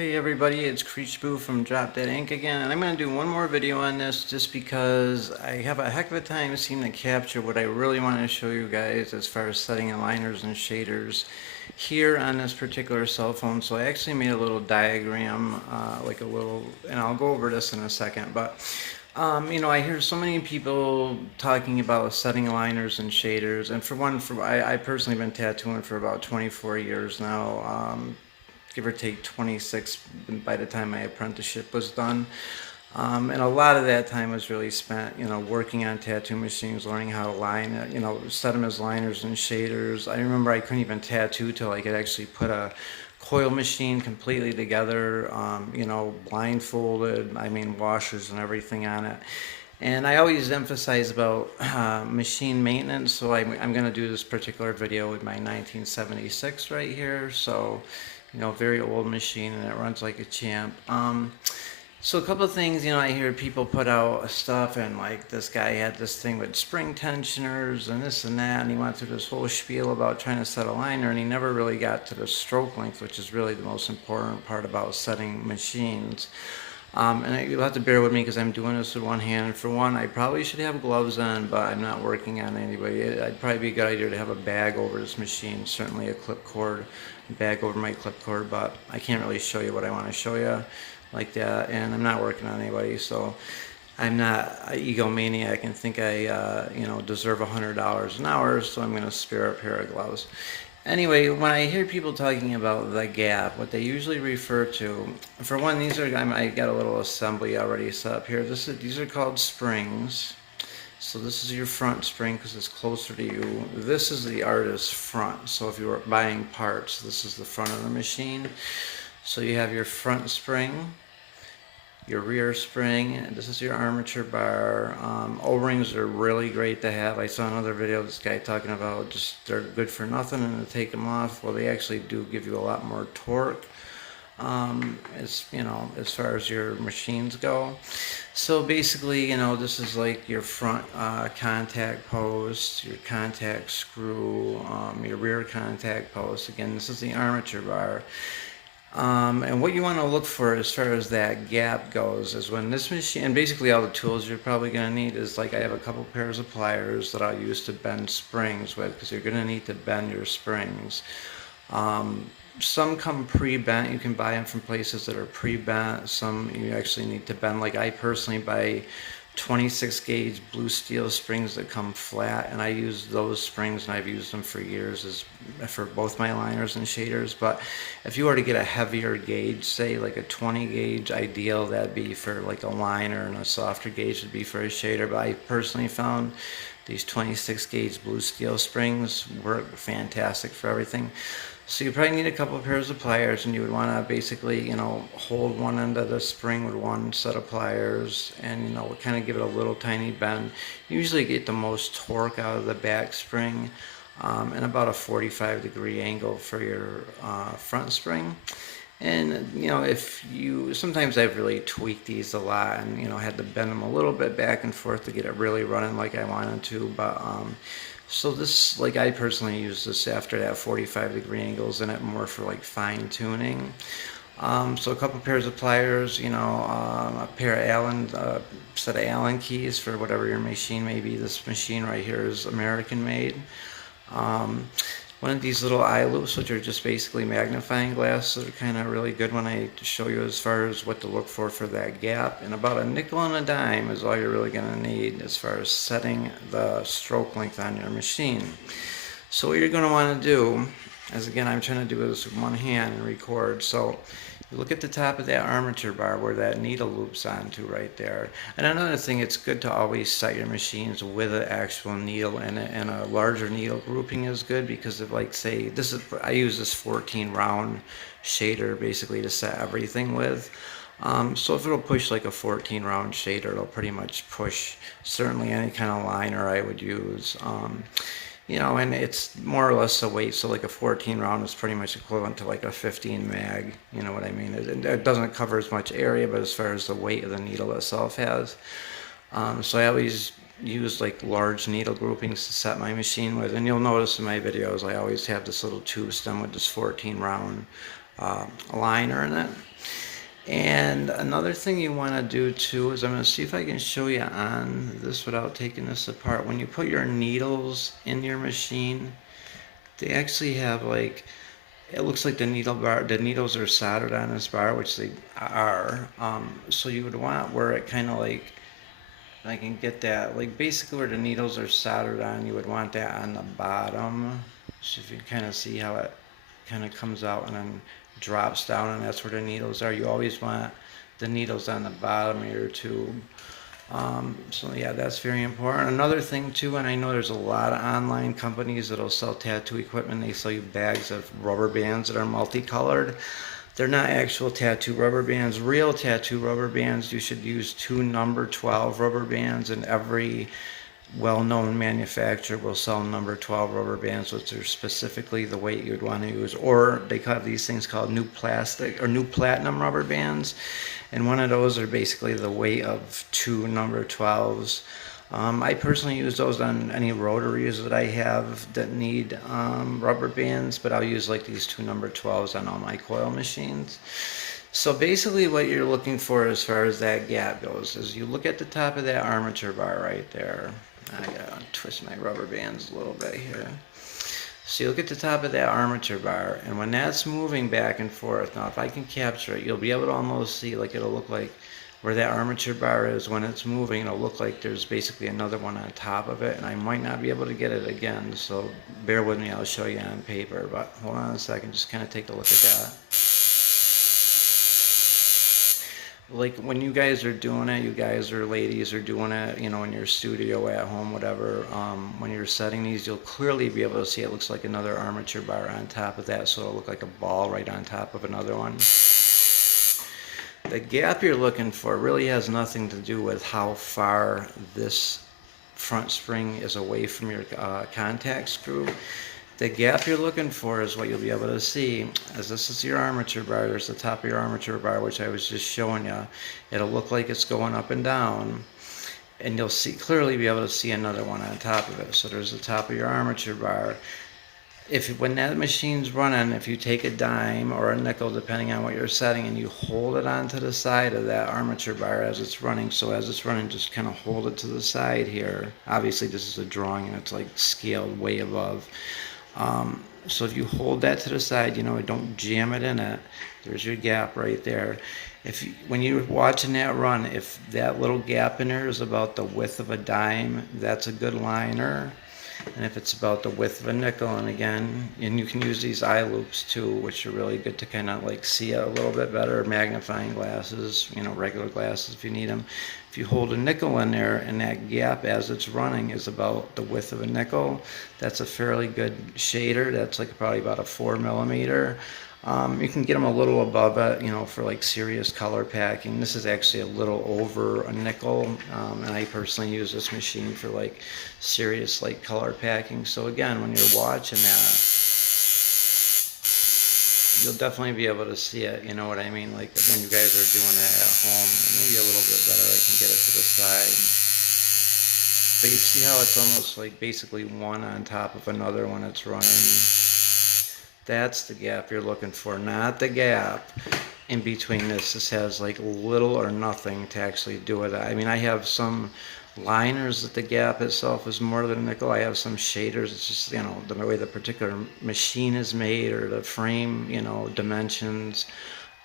Hey everybody, it's Creechboo from Drop Dead Ink again, and I'm going to do one more video on this just because I have a heck of a time seeming to capture what I really want to show you guys as far as setting aligners and shaders here on this particular cell phone. So I actually made a little diagram, and I'll go over this in a second, but I hear so many people talking about setting aligners and shaders, and I personally been tattooing for about 24 years now. Give or take 26 by the time my apprenticeship was done. And a lot of that time was really spent, working on tattoo machines, learning how to line it, set them as liners and shaders. I remember I couldn't even tattoo till I could actually put a coil machine completely together, blindfolded, washers and everything on it. And I always emphasize about machine maintenance, so I'm going to do this particular video with my 1976 right here. So, very old machine, and it runs like a champ. So a couple of things, I hear people put out stuff, and like this guy had this thing with spring tensioners and this and that, and he went through this whole spiel about trying to set a liner, and he never really got to the stroke length, which is really the most important part about setting machines. You'll have to bear with me because I'm doing this with one hand. And for one, I probably should have gloves on, but I'm not working on anybody. It'd probably be a good idea to have a bag over this machine, certainly a clip cord, bag over my clip cord, but I can't really show you what I want to show you like that, and I'm not working on anybody, so I'm not an egomaniac and think I, deserve $100 an hour, so I'm going to spare a pair of gloves. Anyway, when I hear people talking about the gap, what they usually refer to, for one, I got a little assembly already set up here. These are called springs. So this is your front spring because it's closer to you. This is the artist's front. So if you were buying parts, this is the front of the machine. So you have your front spring, your rear spring, and this is your armature bar. O-rings are really great to have. I saw another video of this guy talking about they're good for nothing and to take them off. Well, they actually do give you a lot more torque as far as your machines go. So basically, this is like your front contact post, your contact screw, your rear contact post. Again, this is the armature bar. And what you want to look for as far as that gap goes is when this machine, and basically all the tools you're probably going to need is like I have a couple pairs of pliers that I'll use to bend springs with, because you're going to need to bend your springs. Some come pre-bent. You can buy them from places that are pre-bent. Some you actually need to bend. Like I personally buy 26 gauge blue steel springs that come flat, and I use those springs, and I've used them for years for both my liners and shaders. But if you were to get a heavier gauge, say like a 20 gauge ideal, that'd be for like a liner, and a softer gauge would be for a shader. But I personally found these 26 gauge blue steel springs work fantastic for everything. So you probably need a couple of pairs of pliers, and you would want to basically, hold one end of the spring with one set of pliers, and kind of give it a little tiny bend. You usually get the most torque out of the back spring, and about a 45-degree angle for your front spring. And sometimes I've really tweaked these a lot, and had to bend them a little bit back and forth to get it really running like I wanted to. But so this, like I personally use this after that 45-degree angles in it more for like fine tuning. So a couple pairs of pliers, a pair of set of Allen keys for whatever your machine may be. This machine right here is American made. One of these little eye loops, which are just basically magnifying glass, that are kind of really good when I show you as far as what to look for that gap. And about a nickel and a dime is all you're really going to need as far as setting the stroke length on your machine. So what you're going to want to do, as again I'm trying to do this with one hand and record, so you look at the top of that armature bar where that needle loops onto right there. And another thing, it's good to always set your machines with an actual needle in it, and a larger needle grouping is good because of, like, say, I use this 14 round shader basically to set everything with. So if it'll push like a 14 round shader, it'll pretty much push certainly any kind of liner I would use. And it's more or less a weight, so like a 14 round is pretty much equivalent to like a 15 mag, you know what I mean? It doesn't cover as much area, but as far as the weight of the needle itself has. So I always use like large needle groupings to set my machine with, and you'll notice in my videos I always have this little tube stem with this 14 round liner in it. And another thing you want to do too is I'm going to see if I can show you on this without taking this apart. When you put your needles in your machine, they actually have like, it looks like the needles are soldered on this bar, which they are. So you would want where it kind of like, I can get that, like basically where the needles are soldered on, you would want that on the bottom. So if you kind of see how it kind of comes out and then drops down, and that's where the needles are. You always want the needles on the bottom of your tube. So yeah, that's very important. Another thing too, and I know there's a lot of online companies that'll sell tattoo equipment. They sell you bags of rubber bands that are multicolored. They're not actual tattoo rubber bands. Real tattoo rubber bands, you should use two number 12 rubber bands, and every well-known manufacturer will sell number 12 rubber bands, which are specifically the weight you'd want to use. Or they have these things called new plastic or new platinum rubber bands, and one of those are basically the weight of two number 12s. I personally use those on any rotaries that I have that need rubber bands, but I'll use like these two number 12s on all my coil machines. So basically what you're looking for as far as that gap goes is you look at the top of that armature bar right there. I gotta twist my rubber bands a little bit here. So you look at the top of that armature bar, and when that's moving back and forth, now if I can capture it, you'll be able to almost see, like it'll look like where that armature bar is, when it's moving, it'll look like there's basically another one on top of it, and I might not be able to get it again, so bear with me, I'll show you on paper, but hold on a second, just kind of take a look at that. Like when you guys are doing it, you guys or ladies are doing it, you know, in your studio at home, whatever, when you're setting these, you'll clearly be able to see it looks like another armature bar on top of that, so it'll look like a ball right on top of another one. The gap you're looking for really has nothing to do with how far this front spring is away from your contact screw. The gap you're looking for is what you'll be able to see, as this is your armature bar. There's the top of your armature bar, which I was just showing you. It'll look like it's going up and down, and you'll see clearly be able to see another one on top of it. So there's the top of your armature bar. When that machine's running, if you take a dime or a nickel, depending on what you're setting, and you hold it onto the side of that armature bar as it's running, so as it's running, just kind of hold it to the side here. Obviously, this is a drawing, and it's like scaled way above. So if you hold that to the side, you know, don't jam it in it. There's your gap right there. When you're watching that run, if that little gap in there is about the width of a dime, that's a good liner. And if it's about the width of a nickel, and again, and you can use these eye loops too, which are really good to kind of like see it a little bit better, magnifying glasses, you know, regular glasses if you need them. If you hold a nickel in there and that gap as it's running is about the width of a nickel, that's a fairly good shader. That's like probably about a 4 millimeter. You can get them a little above it, you know, for like serious color packing. This is actually a little over a nickel, and I personally use this machine for like serious like color packing. So again, when you're watching that, you'll definitely be able to see it, you know what I mean? Like when you guys are doing it at home, maybe a little bit better, I can get it to the side. But you see how it's almost like basically one on top of another when it's running. That's the gap you're looking for, not the gap in between this. This has like little or nothing to actually do with it. I mean, I have some liners that the gap itself is more than a nickel. I have some shaders. It's just, you know, the way the particular machine is made or the frame, you know, dimensions.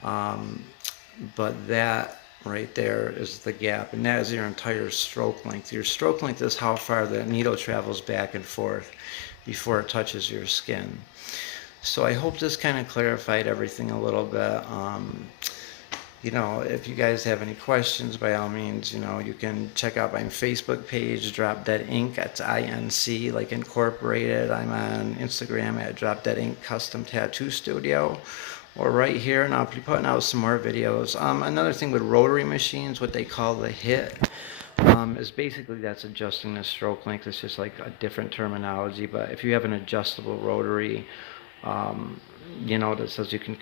But that right there is the gap, and that is your entire stroke length. Your stroke length is how far the needle travels back and forth before it touches your skin. So I hope this kind of clarified everything a little bit. You know, if you guys have any questions, by all means, you know, you can check out my Facebook page, Drop Dead Ink. That's INC, like Incorporated. I'm on Instagram at Drop Dead Ink Custom Tattoo Studio, or right here, and I'll be putting out some more videos. Another thing with rotary machines, what they call the hit, is basically that's adjusting the stroke length. It's just like a different terminology, but if you have an adjustable rotary, you know, that says you can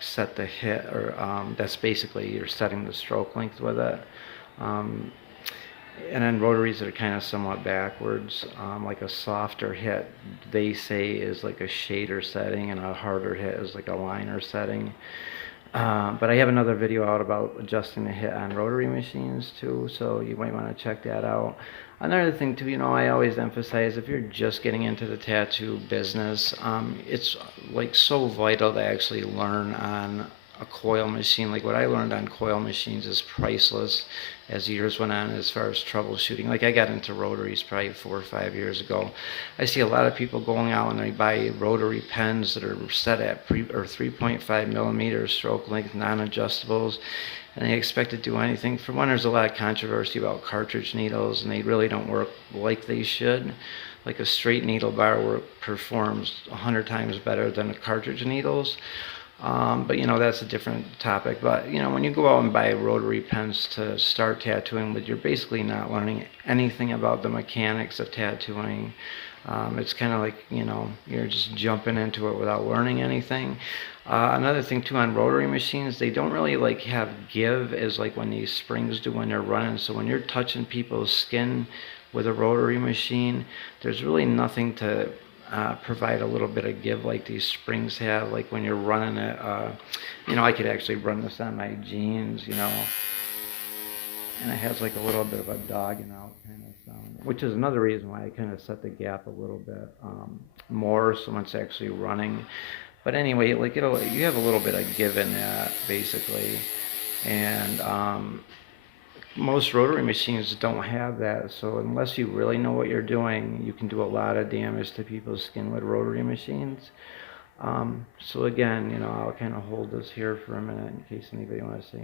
set the hit, or that's basically you're setting the stroke length with it. And then rotaries that are kind of somewhat backwards, like a softer hit, they say is like a shader setting, and a harder hit is like a liner setting. But I have another video out about adjusting the hit on rotary machines too, so you might want to check that out. Another thing too, I always emphasize if you're just getting into the tattoo business, it's like so vital to actually learn on a coil machine. Like what I learned on coil machines is priceless as years went on as far as troubleshooting. Like I got into rotaries probably 4 or 5 years ago. I see a lot of people going out and they buy rotary pens that are set at 3.5 millimeter stroke length non-adjustables, and they expect to do anything. For one, there's a lot of controversy about cartridge needles, and they really don't work like they should. Like a straight needle bar work performs 100 times better than the cartridge needles. But that's a different topic. But when you go out and buy rotary pens to start tattooing with, you're basically not learning anything about the mechanics of tattooing. It's kind of like you're just jumping into it without learning anything. Another thing too on rotary machines, they don't really like have give as like when these springs do when they're running. So when you're touching people's skin with a rotary machine, there's really nothing to provide a little bit of give like these springs have. Like when you're running it, I could actually run this on my jeans, and it has like a little bit of a dogging out kind of sound, which is another reason why I kind of set the gap a little bit more so when it's actually running. But anyway, like you have a little bit of give in that basically, and most rotary machines don't have that. So unless you really know what you're doing, you can do a lot of damage to people's skin with rotary machines. So again, I'll kind of hold this here for a minute in case anybody wants to,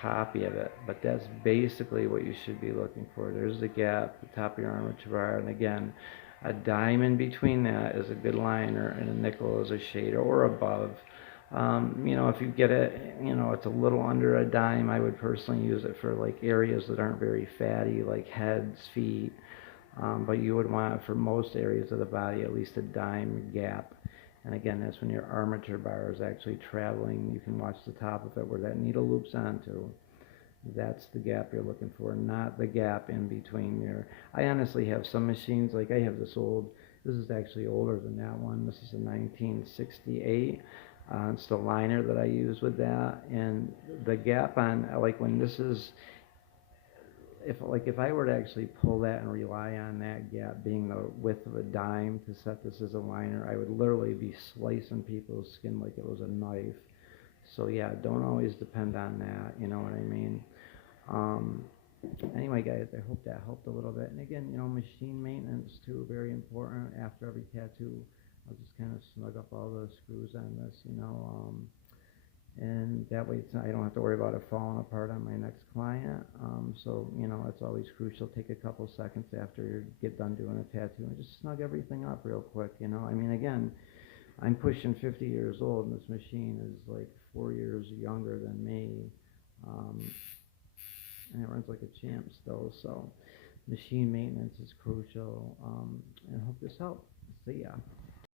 copy of it. But that's basically what you should be looking for. There's the gap, the top of your armature bar, and again, a dime in between that is a good liner, and a nickel is a shader or above. If you get it, it's a little under a dime, I would personally use it for like areas that aren't very fatty, like heads, feet. But you would want it for most areas of the body, at least a dime gap. And again, that's when your armature bar is actually traveling. You can watch the top of it where that needle loops onto. That's the gap you're looking for, not the gap in between your. I honestly have some machines, like I have this is actually older than that one. This is a 1968. It's the liner that I use with that. And the gap on, like when this is, if I were to actually pull that and rely on that gap being the width of a dime to set this as a liner, I would literally be slicing people's skin like it was a knife. So yeah, don't always depend on that, you know what I mean? Um, anyway, guys, I hope that helped a little bit. And again, machine maintenance too, very important. After every tattoo, I'll just kind of snug up all those screws on this, and that way I don't have to worry about it falling apart on my next client. So it's always crucial. Take a couple seconds after you get done doing a tattoo and just snug everything up real quick. I mean, again, I'm pushing 50 years old, and this machine is like 4 years younger than me, um, and it runs like a champ still. So machine maintenance is crucial, and I hope this helped. See ya.